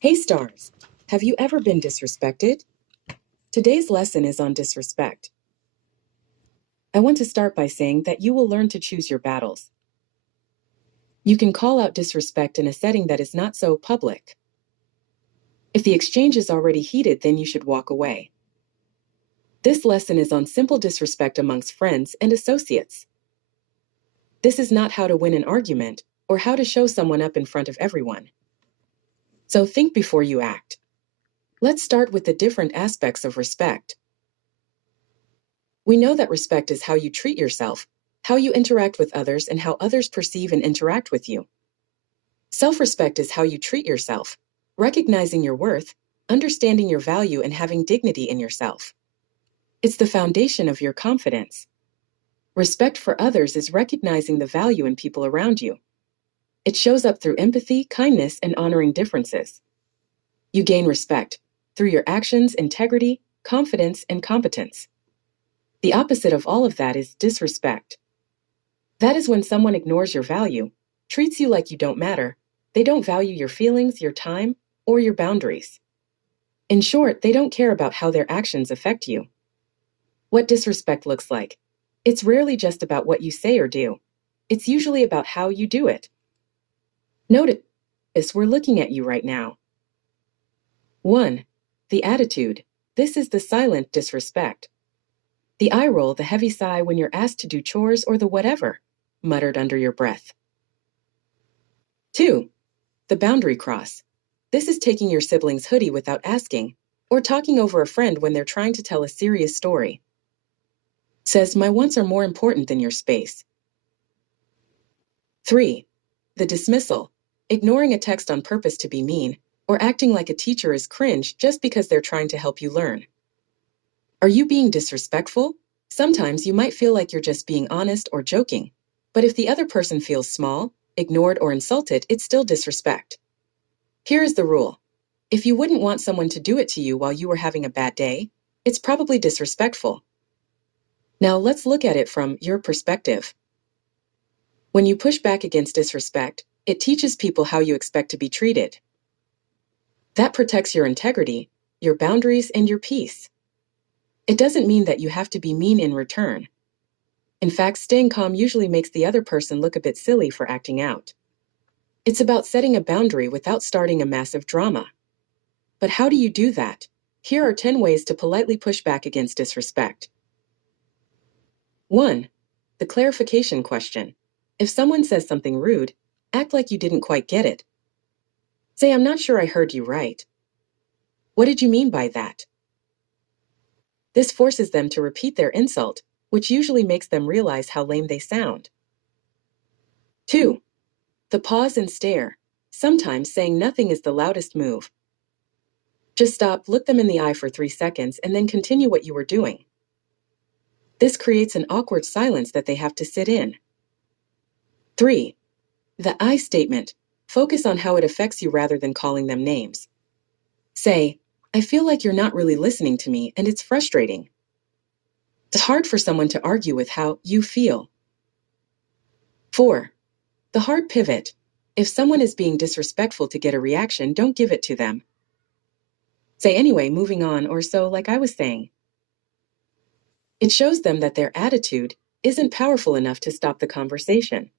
Hey stars, have you ever been disrespected? Today's lesson is on disrespect. I want to start by saying that you will learn to choose your battles. You can call out disrespect in a setting that is not so public. If the exchange is already heated, then you should walk away. This lesson is on simple disrespect amongst friends and associates. This is not how to win an argument or how to show someone up in front of everyone. So think before you act. Let's start with the different aspects of respect. We know that respect is how you treat yourself, how you interact with others, and how others perceive and interact with you. Self-respect is how you treat yourself, recognizing your worth, understanding your value, and having dignity in yourself. It's the foundation of your confidence. Respect for others is recognizing the value in people around you. It shows up through empathy, kindness, and honoring differences. You gain respect through your actions, integrity, confidence, and competence. The opposite of all of that is disrespect. That is when someone ignores your value, treats you like you don't matter. They don't value your feelings, your time, or your boundaries. In short, they don't care about how their actions affect you. What disrespect looks like. It's rarely just about what you say or do. It's usually about how you do it. Notice we're looking at you right now. 1. The attitude. This is the silent disrespect. The eye roll, the heavy sigh when you're asked to do chores, or the whatever, muttered under your breath. 2. The boundary cross. This is taking your sibling's hoodie without asking, or talking over a friend when they're trying to tell a serious story. Says, my wants are more important than your space. 3. The dismissal. Ignoring a text on purpose to be mean, or acting like a teacher is cringe just because they're trying to help you learn. Are you being disrespectful? Sometimes you might feel like you're just being honest or joking, but if the other person feels small, ignored, or insulted, it's still disrespect. Here is the rule. If you wouldn't want someone to do it to you while you were having a bad day, it's probably disrespectful. Now let's look at it from your perspective. When you push back against disrespect, it teaches people how you expect to be treated. That protects your integrity, your boundaries, and your peace. It doesn't mean that you have to be mean in return. In fact, staying calm usually makes the other person look a bit silly for acting out. It's about setting a boundary without starting a massive drama. But how do you do that? Here are 10 ways to politely push back against disrespect. 1. The clarification question. If someone says something rude, act like you didn't quite get it. Say, I'm not sure I heard you right. What did you mean by that? This forces them to repeat their insult, which usually makes them realize how lame they sound. 2. The pause and stare. Sometimes saying nothing is the loudest move. Just stop, look them in the eye for 3 seconds, and then continue what you were doing. This creates an awkward silence that they have to sit in. 3. The I statement. Focus on how it affects you rather than calling them names. Say, I feel like you're not really listening to me, and it's frustrating. It's hard for someone to argue with how you feel. 4. The hard pivot. If someone is being disrespectful to get a reaction, don't give it to them. Say anyway, moving on, or so, like I was saying. It shows them that their attitude isn't powerful enough to stop the conversation.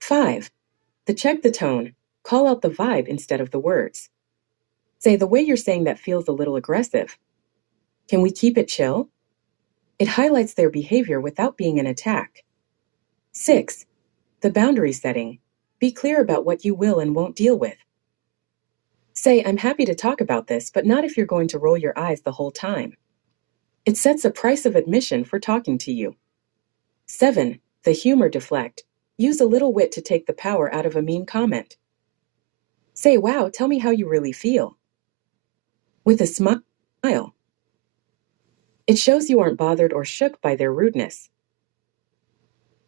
5. The check the tone. Call out the vibe instead of the words. Say, the way you're saying that feels a little aggressive. Can we keep it chill? It highlights their behavior without being an attack. 6. The boundary setting. Be clear about what you will and won't deal with. Say, I'm happy to talk about this, but not if you're going to roll your eyes the whole time. It sets a price of admission for talking to you. 7. The humor deflect. Use a little wit to take the power out of a mean comment. Say, wow, tell me how you really feel. With a smile. It shows you aren't bothered or shook by their rudeness.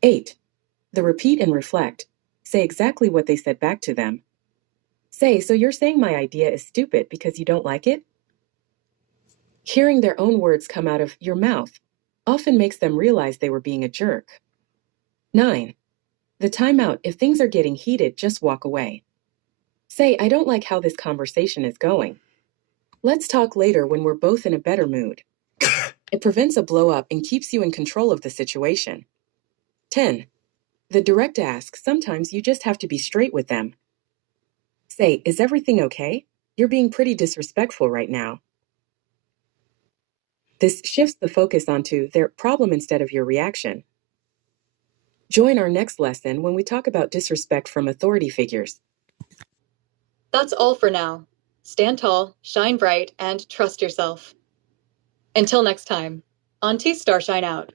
8. The repeat and reflect. Say exactly what they said back to them. Say, so you're saying my idea is stupid because you don't like it? Hearing their own words come out of your mouth often makes them realize they were being a jerk. 9. The timeout. If things are getting heated, just walk away. Say, I don't like how this conversation is going. Let's talk later when we're both in a better mood. It prevents a blow up and keeps you in control of the situation. 10. The direct ask, sometimes you just have to be straight with them. Say, is everything okay? You're being pretty disrespectful right now. This shifts the focus onto their problem instead of your reaction. Join our next lesson when we talk about disrespect from authority figures. That's all for now. Stand tall, shine bright, and trust yourself. Until next time, Auntie Starshine out.